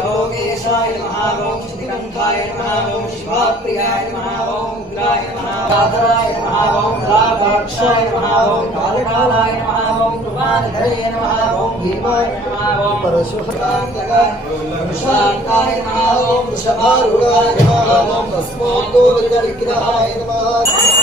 योगेशाय नमः ओम श्रीकंठाय नमः ओम शिवाप्रियाय नमः ओम उग्राय नमः राधराय नमः ओम राधाक्षाय नमः ओम कालकालाय नमः ओम कृपानिधये नमः ओम भीमाय नमः ओम परशुराय नमः ओम वृषभारूढाय नमः ओम भस्मोदोदकविग्रहाय नमः